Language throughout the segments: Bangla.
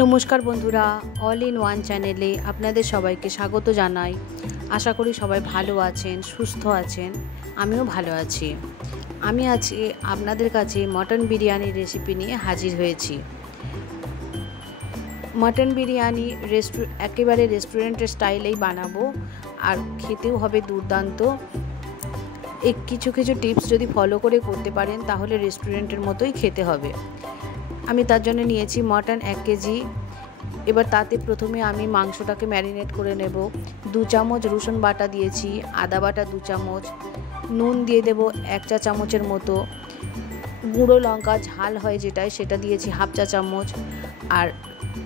নমস্কার বন্ধুরা, অল ইন ওয়ান চ্যানেলে আপনাদের সবাইকে স্বাগত জানাই। আশা করি সবাই ভালো আছেন, সুস্থ আছেন। আমিও ভালো আছি। আমি আজকে আপনাদের কাছে মটন বিরিয়ানির রেসিপি নিয়ে হাজির হয়েছি। মটন বিরিয়ানি একেবারে রেস্টুরেন্টের স্টাইলেই বানাবো, আর খেতেও হবে দুর্দান্ত। কিছু টিপস যদি ফলো করে করতে পারেন তাহলে রেস্টুরেন্টের মতোই খেতে হবে। আমি তার জন্য নিয়েছি মটন 1 কেজি। এবার তাতে প্রথমে আমি মাংসটাকে ম্যারিনেট করে নেব। 2 চামচ রসুন বাটা দিয়েছি, আদা বাটা 2 চামচ, নুন দিয়ে দেব 1 চা চামচের মতো, গুঁড়ো লঙ্কা ঝাল হয় যেটাই সেটা দিয়েছি 1/2 চা চামচ, আর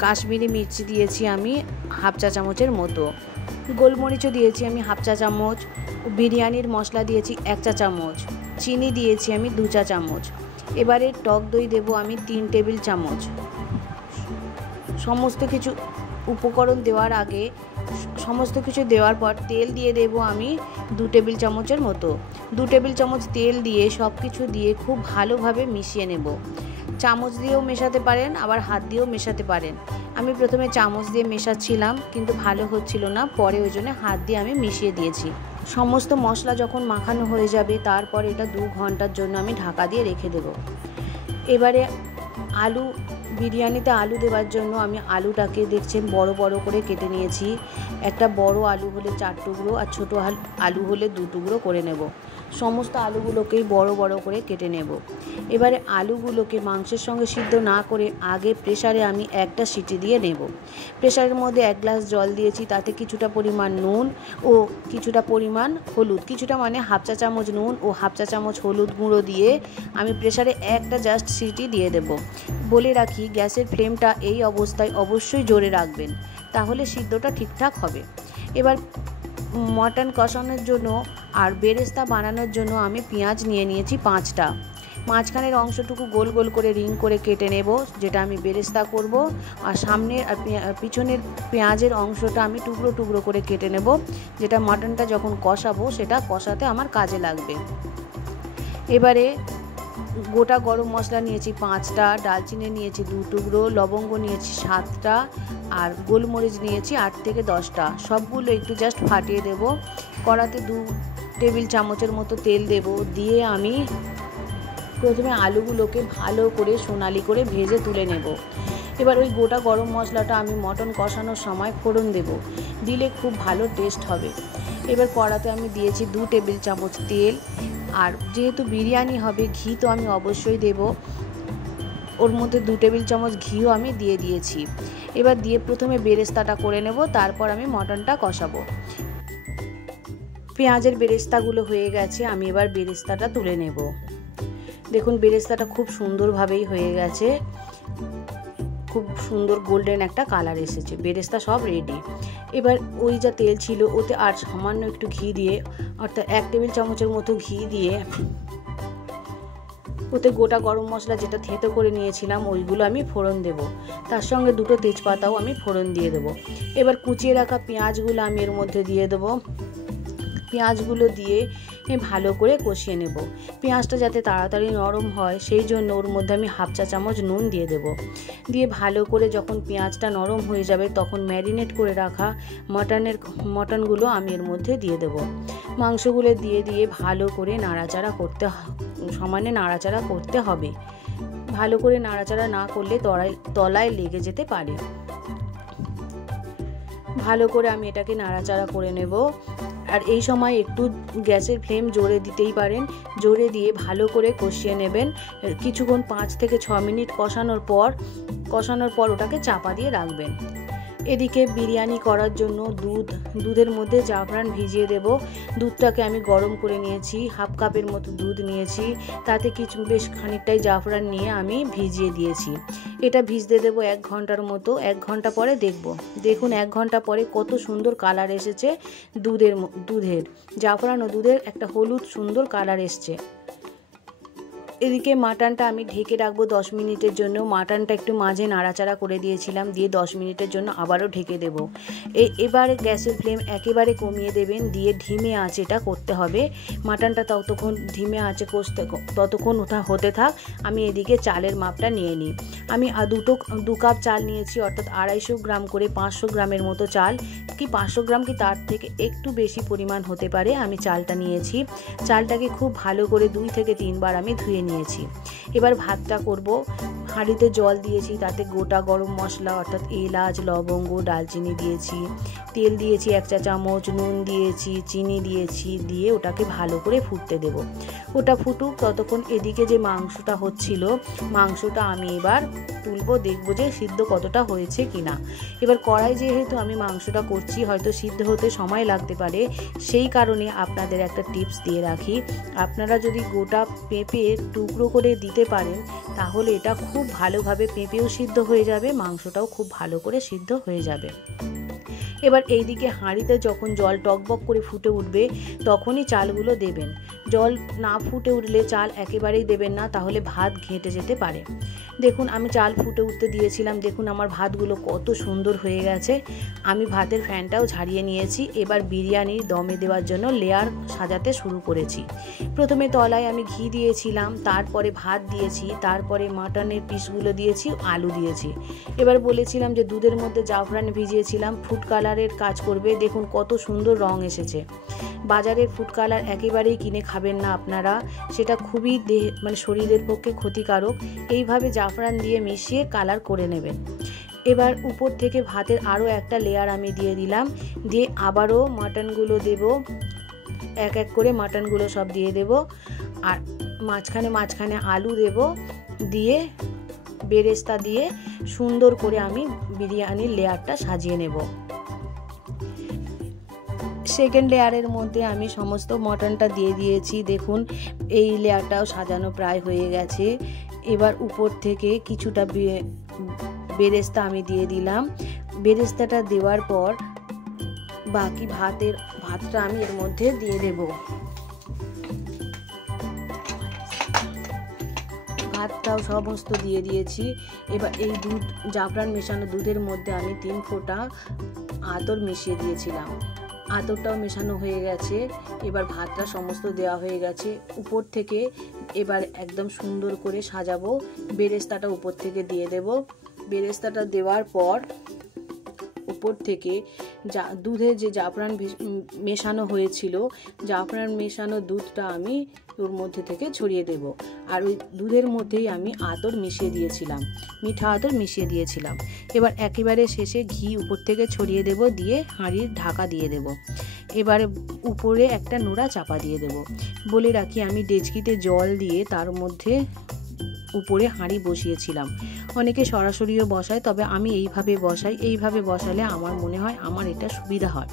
কাশ্মীরি মির্চি দিয়েছি আমি 1/2 চা চামচের মতো, গোলমরিচও দিয়েছি আমি 1/2 চা চামচ, বিরিয়ানির মশলা দিয়েছি 1 চা চামচ, চিনি দিয়েছি আমি 2 চা চামচ। এবারে টক দই দেব আমি 3 টেবিল চামচ। সমস্ত কিছু উপকরণ দেওয়ার আগে সমস্ত কিছু দেওয়ার পর তেল দিয়ে দেব আমি 2 টেবিল চামচের মতো। 2 টেবিল চামচ তেল দিয়ে সব কিছু দিয়ে খুব ভালোভাবে মিশিয়ে নেব। চামচ দিয়েও মেশাতে পারেন, আবার হাত দিয়েও মেশাতে পারেন। আমি প্রথমে চামচ দিয়ে মেশাচ্ছিলাম কিন্তু ভালো হচ্ছিল না, পরে ওই জন্য হাত দিয়ে আমি মিশিয়ে দিয়েছি। সমস্ত মশলা যখন মাখানো হয়ে যাবে তারপর এটা 2 ঘন্টার জন্য আমি ঢাকা দিয়ে রেখে দেব। এবারে বিরিয়ানিতে আলু দেওয়ার জন্য আমি আলুটাকে দেখছেন বড় বড় করে কেটে নিয়েছি। একটা বড় আলু হলে 4 টুকরো আর ছোট আলু হলে 2 টুকরো করে নেব। সমস্ত আলুগুলোকেই বড় বড় করে কেটে নেব। এবারে আলুগুলোকে মাংসের সঙ্গে সিদ্ধ না করে আগে প্রেসারে আমি একটা সিটি দিয়ে নেব। প্রেসারের মধ্যে 1 গ্লাস জল দিয়েছি, তাতে কিছুটা পরিমাণ নুন ও কিছুটা পরিমাণ হলুদ, কিছুটা মানে 1/2 চা চামচ নুন ও 1/2 চা চামচ হলুদ গুঁড়ো দিয়ে আমি প্রেসারে একটা জাস্ট সিটি দিয়ে দেব। বলে রাখি, গ্যাসের ফ্লেমটা এই অবস্থায় অবশ্যই জোরে রাখবেন, তাহলে সিদ্ধটা ঠিকঠাক হবে। এবার মটন কষানোর জন্য আর বেরেস্তা বানানোর জন্য আমি পেঁয়াজ নিয়ে নিয়েছি 5টা। মাঝখানের অংশটুকু গোল গোল করে রিং করে কেটে নেব, যেটা আমি বেরেস্তা করব। আর সামনের আর পিছনের পেঁয়াজের অংশটা আমি টুকরো টুকরো করে কেটে নেব, যেটা মটনটা যখন কষাবো সেটা কষাতে আমার কাজে লাগবে। এবারে গোটা গরম মশলা নিয়েছি 5টা, দারচিনি নিয়েছি 2 টুকরো, লবঙ্গ নিয়েছি 7টা, আর গোলমরিচ নিয়েছি 8 থেকে 10টা। সবগুলো একটু জাস্ট ফাটিয়ে দেব। কড়াতে 2 টেবিল চামচের মতো তেল দেব, দিয়ে আমি প্রথমে আলুগুলোকে ভালো করে সোনালি করে ভেজে তুলে নেব। এবার ওই গোটা গরম মশলাটা আমি মটন কষানোর সময় ফোড়ন দেব, দিলে খুব ভালো টেস্ট হবে। এবার কড়াতে আমি দিয়েছি 2 টেবিল চামচ তেল, আর যেহেতু বিরিয়ানি হবে ঘি তো আমি অবশ্যই দেব। ওর মধ্যে 2 টেবিল চামচ ঘিও আমি দিয়ে দিয়েছি। এবার দিয়ে প্রথমে বেরেস্তাটা করে নেব, তারপর আমি মটনটা কষাবো। পেঁয়াজের বেরেস্তাগুলো হয়ে গেছে, আমি এবার বেরেস্তাটা তুলে নেব। দেখুন বেরেস্তাটা খুব সুন্দরভাবেই হয়ে গেছে, খুব সুন্দর গোল্ডেন একটা কালার এসেছে, বেরেস্তা সব রেডি। এবার ওই যা তেল ছিল ওতে আর সামান্য একটু ঘি দিয়ে, অর্থাৎ 1 টেবিল চামচের মতো ঘি দিয়ে ওতে গোটা গরম মশলা যেটা থেঁতো করে নিয়েছিলাম ওইগুলো আমি ফোড়ন দেব। তার সঙ্গে 2টো তেজপাতাও আমি ফোড়ন দিয়ে দেব। এবার কুচিয়ে রাখা পেঁয়াজগুলো আমি এর মধ্যে দিয়ে দেবো। পেঁয়াজগুলো দিয়ে ভালো করে কষিয়ে নেব। পেঁয়াজটা যাতে তাড়াতাড়ি নরম হয় সেই জন্য ওর মধ্যে আমি 1/2 চা চামচ নুন দিয়ে দেব। দিয়ে ভালো করে যখন পেঁয়াজটা নরম হয়ে যাবে তখন ম্যারিনেট করে রাখা মটনগুলো আমি এর মধ্যে দিয়ে দেব। মাংসগুলো দিয়ে ভালো করে সমানে নাড়াচাড়া করতে হবে। ভালো করে নাড়াচাড়া না করলে তলায় লেগে যেতে পারে। ভালো করে আমি এটাকে নাড়াচাড়া করে নেব। আর এই সময় একটু গ্যাসের ফ্লেম জোরে দিতেই পারেন, জোরে দিয়ে ভালো করে কষিয়ে নেবেন। কিছুক্ষণ 5 থেকে 6 মিনিট কষানোর পর ওটাকে চাপা দিয়ে রাখবেন। এদিকে বিরিয়ানি করার জন্য দুধের মধ্যে জাফরান ভিজিয়ে দেব। দুধটাকে আমি গরম করে নিয়েছি, 1/2 কাপের মতো দুধ নিয়েছি, তাতে বেশ খানিকটাই জাফরান নিয়ে আমি ভিজিয়ে দিয়েছি। এটা ভিজতে দেব 1 ঘন্টার মতো। 1 ঘন্টা পরে দেখুন 1 ঘন্টা পরে কত সুন্দর কালার এসেছে দুধের জাফরান ও দুধের একটা হলুদ সুন্দর কালার এসছে। এদিকে মাটনটা আমি ঢেকে রাখবো 10 মিনিটের জন্য। মাটনটা একটু মাঝে নাড়াচাড়া করে দিয়েছিলাম, দিয়ে 10 মিনিটের জন্য আবারও ঢেকে দেবো। এবার গ্যাসের ফ্লেম একেবারে কমিয়ে দেবেন, দিয়ে ধিমে আঁচে এটা করতে হবে। মাটনটা ততক্ষণ ধিমে আঁচে ততক্ষণ ওটা হতে থাক। আমি এদিকে চালের মাপটা নিয়ে নিই। আমি 2 কাপ চাল নিয়েছি, অর্থাৎ 250 গ্রাম করে 500 গ্রামের মতো চাল, কি 500 গ্রাম কি তার থেকে একটু বেশি পরিমাণ হতে পারে। আমি চালটা নিয়েছি, চালটাকে খুব ভালো করে 2 থেকে 3 বার আমি ধুয়ে নিয়েছি। এবার ভাতটা করব। হাঁড়িতে জল দিয়েছি, তাতে গোটা গরম মশলা অর্থাৎ এলাচ, লবঙ্গ, দালচিনি দিয়েছি, তেল দিয়েছি 1 চা চামচ, নুন দিয়েছি, চিনি দিয়েছি, দিয়ে ওটাকে ভালো করে ফুটতে দেব। ওটা ফুটুক ততক্ষণ এদিকে যে মাংসটা হচ্ছিল, মাংসটা আমি এবার তুলবো, দেখবো যে সিদ্ধ কতটা হয়েছে কিনা। এবার কড়াই যেহেতু আমি মাংসটা করছি, হয়তো সিদ্ধ হতে সময় লাগতে পারে, সেই কারণে আপনাদের একটা টিপস দিয়ে রাখি। আপনারা যদি গোটা পেঁপে টুকরো করে দিতে পারেন, তাহলে এটা খুব ভালোভাবে পেঁপেও সিদ্ধ হয়ে যাবে, মাংসটাও খুব ভালো করে সিদ্ধ হয়ে যাবে। এবার এইদিকে হাঁড়িতে যখন জল টকবক করে ফুটে উঠবে, তখনই চালগুলো দেবেন। জল না ফুটে উঠলে চাল একেবারেই দেবেন না, তাহলে ভাত ঘেঁটে যেতে পারে। দেখুন আমি চাল ফুটে উঠতে দিয়েছিলাম, দেখুন আমার ভাতগুলো কত সুন্দর হয়ে গেছে। আমি ভাতের ফ্যানটাও ঝাড়িয়ে নিয়েছি। এবার বিরিয়ানির দমে দেওয়ার জন্য লেয়ার সাজাতে শুরু করেছি। প্রথমে তলায় আমি ঘি দিয়েছিলাম, তারপরে ভাত দিয়েছি, তারপরে মাটনের পিসগুলো দিয়েছি, আলু দিয়েছি। এবার বলেছিলাম যে দুধের মধ্যে জাফরান ভিজিয়েছিলাম, ফুড কালারের কাজ করবে। দেখুন কত সুন্দর রং এসেছে। বাজারের ফুড কালার একেবারেই কিনে খাবেন না আপনারা, সেটা খুবই শরীরের পক্ষে ক্ষতিকারক। এইভাবে জাফরান দিয়ে মিশিয়ে কালার করে নেবেন। এবার উপর থেকে ভাতের আরও একটা লেয়ার আমি দিয়ে দিলাম, দিয়ে আবারও মাটনগুলো দেব, এক এক করে মাটনগুলো সব দিয়ে দেব, আর মাঝখানে আলু দেব, দিয়ে বেরেস্তা দিয়ে সুন্দর করে আমি বিরিয়ানির লেয়ারটা সাজিয়ে নেব। সেকেন্ড লেয়ারের মধ্যে আমি সমস্ত মটনটা দিয়ে দিয়েছি। দেখুন এই লেয়ারটাও সাজানো প্রায় হয়ে গেছে। এবার উপর থেকে কিছুটা বেরেস্তা আমি দিয়ে দিলাম। বেরেস্তাটা দেওয়ার পর বাকি ভাতটা আমি এর মধ্যে দিয়ে দেব। ভাতটাও সমস্ত দিয়ে দিয়েছি। এবার এই জাফরান মেশানো দুধের মধ্যে আমি 3 ফোঁটা আতর মিশিয়ে দিয়েছিলাম। আতরটাও মেশানো হয়ে গেছে। এবার ভাতটা সমস্ত দেওয়া হয়ে গেছে। উপর থেকে এবার একদম সুন্দর করে সাজাবো। বেরেস্তাটা উপর থেকে দিয়ে দেব। বেরেস্তাটা দেওয়ার পর উপর থেকে দুধে যে জাফরান মেশানো হয়েছিল, জাফরান মেশানো দুধটা আমি ওর মধ্যে থেকে ছড়িয়ে দেব। আর ওই দুধের মধ্যেই আমি আতর মিশিয়ে দিয়েছিলাম, মিঠা আতর মিশিয়ে দিয়েছিলাম। এবার একেবারে শেষে ঘি উপর থেকে ছড়িয়ে দেব, দিয়ে হাঁড়ির ঢাকা দিয়ে দেব। এবারে উপরে একটা নোড়া চাপা দিয়ে দেব। বলে রাখি আমি ডেচকিতে জল দিয়ে তার মধ্যে উপরে হাঁড়ি বসিয়েছিলাম। অনেকে সরাসরিও বসায়, তবে আমি এইভাবে বসাই। এইভাবে বসালে আমার মনে হয় আমার এটা সুবিধা হয়।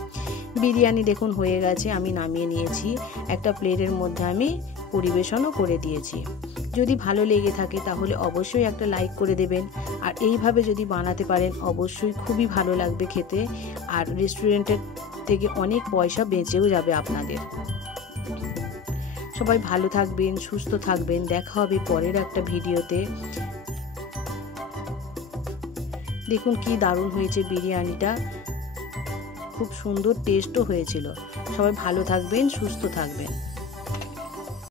বিরিয়ানি দেখুন হয়ে গেছে, আমি নামিয়ে নিয়েছি। একটা প্লেটের মধ্যে আমি পরিবেশনও করে দিয়েছি। যদি ভালো লেগে থাকে তাহলে অবশ্যই একটা লাইক করে দেবেন। আর এইভাবে যদি বানাতে পারেন অবশ্যই খুবই ভালো লাগবে খেতে, আর রেস্টুরেন্টের থেকে অনেক পয়সা বেঁচেও যাবে আপনাদের। সবাই ভালো থাকবেন, সুস্থ থাকবেন। দেখা হবে পরের একটা ভিডিওতে। দেখুন কি দারুণ হয়েছে বিরিয়ানিটা, খুব সুন্দর টেস্টও হয়েছিল। সবাই ভালো থাকবেন, সুস্থ থাকবেন।